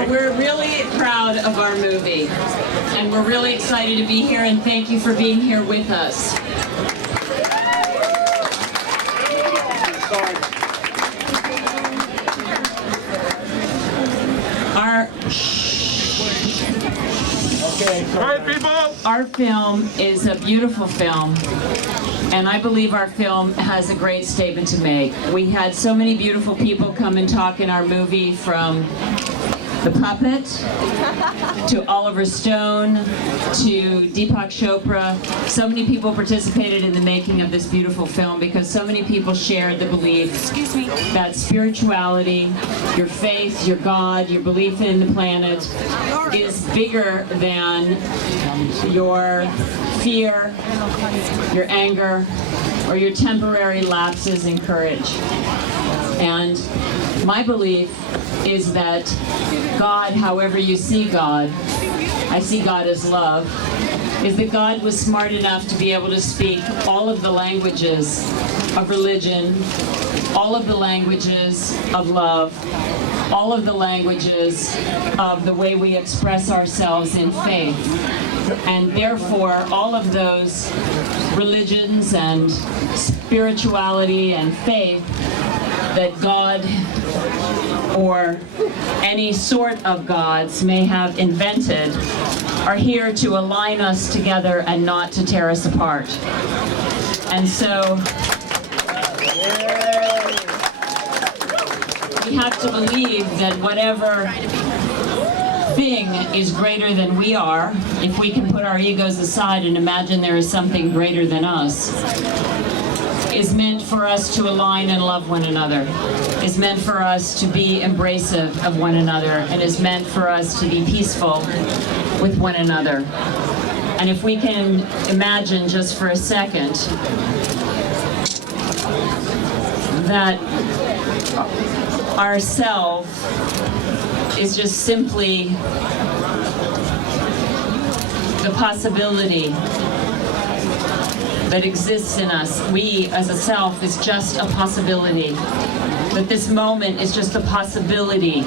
Well, we're really proud of our movie, and we're really excited to be here, and thank you for being here with us. Our film is a beautiful film, and I believe our film has a great statement to make. We had so many beautiful people come and talk in our movie, from the puppet to Oliver Stone to Deepak Chopra. So many people participated in the making of this beautiful film because so many people shared the belief that spirituality, your faith, your God, your belief in the planet is bigger than your fear, your anger, or your temporary lapses in courage. And my belief is that God, however you see God, I see God as love, is that God was smart enough to be able to speak all of the languages of religion, all of the languages of love, all of the languages of the way we express ourselves in faith. And therefore, all of those religions and spirituality and faith that God or any sort of gods may have invented are here to align us together and not to tear us apart. And so we have to believe that whatever thing is greater than we are, if we can put our egos aside and imagine there is something greater than us, is meant for us to align and love one another, is meant for us to be embracive of one another, and is meant for us to be peaceful with one another. And if we can imagine just for a second that ourself is just simply the possibility that exists in us. We as a self is just a possibility. That this moment is just a possibility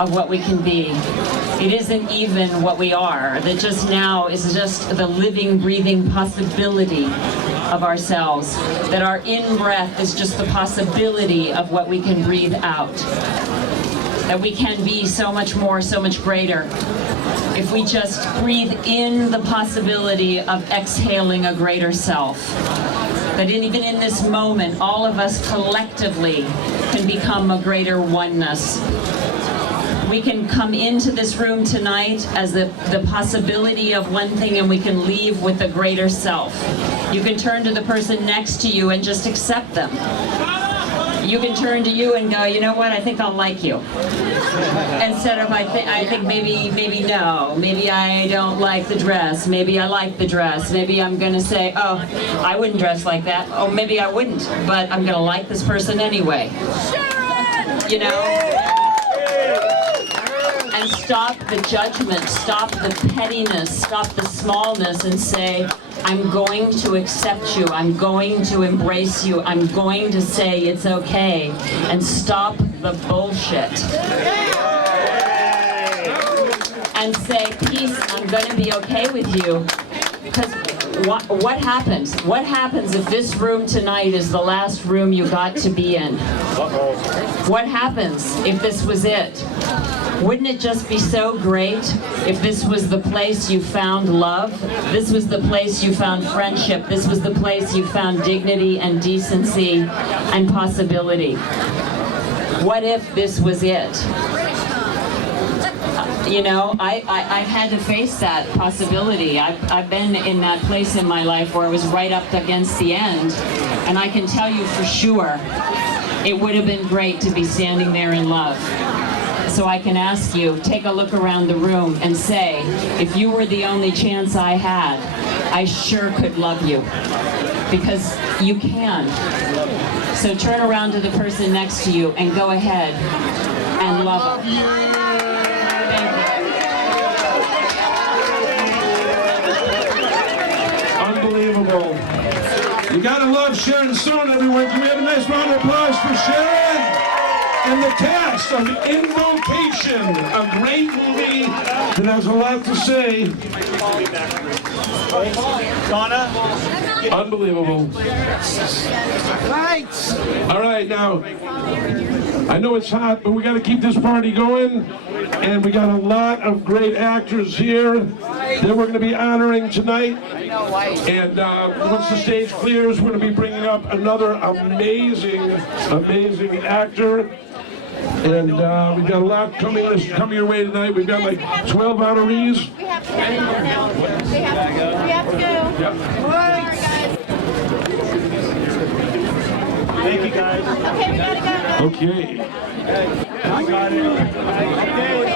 of what we can be. It isn't even what we are. That just now is just the living, breathing possibility of ourselves. That our in-breath is just the possibility of what we can breathe out. That we can be so much more, so much greater, if we just breathe in the possibility of exhaling a greater self. That even in this moment, all of us collectively can become a greater oneness. We can come into this room tonight as the possibility of one thing, and we can leave with a greater self. You can turn to the person next to you and just accept them. You can turn to you and go, you know what, I think I'll like you. Instead of, I think maybe no, maybe I don't like the dress, maybe I like the dress, maybe I'm gonna say, oh, I wouldn't dress like that, oh, maybe I wouldn't, but I'm gonna like this person anyway. Sharon! You know? And stop the judgment, stop the pettiness, stop the smallness, and say, I'm going to accept you, I'm going to embrace you, I'm going to say it's okay, and stop the bullshit. And say, peace, I'm going to be okay with you. Because what happens? What happens if this room tonight is the last room you got to be in? What happens if this was it? Wouldn't it just be so great if this was the place you found love? This was the place you found friendship. This was the place you found dignity and decency and possibility. What if this was it? You know, I had to face that possibility. I've been in that place in my life where I was right up against the end, and I can tell you for sure it would have been great to be standing there in love. So I can ask you, take a look around the room and say, if you were the only chance I had, I sure could love you. Because you can. So turn around to the person next to you and go ahead and love them. Unbelievable. You gotta love Sharon Stone, everyone. Can we have a nice round of applause for Sharon? and the cast of Invocation, a great movie that has a lot to say. Unbelievable. Lights! All right, now, I know it's hot, but we got to keep this party going. And we got a lot of great actors here that we're going to be honoring tonight. And once the stage clears, we're going to be bringing up another amazing actor. And we've got a lot coming your way tonight. We've got like 12 honorees. We have to go. Yep. Thank you, guys. Okay, we gotta go. Okay. I got it.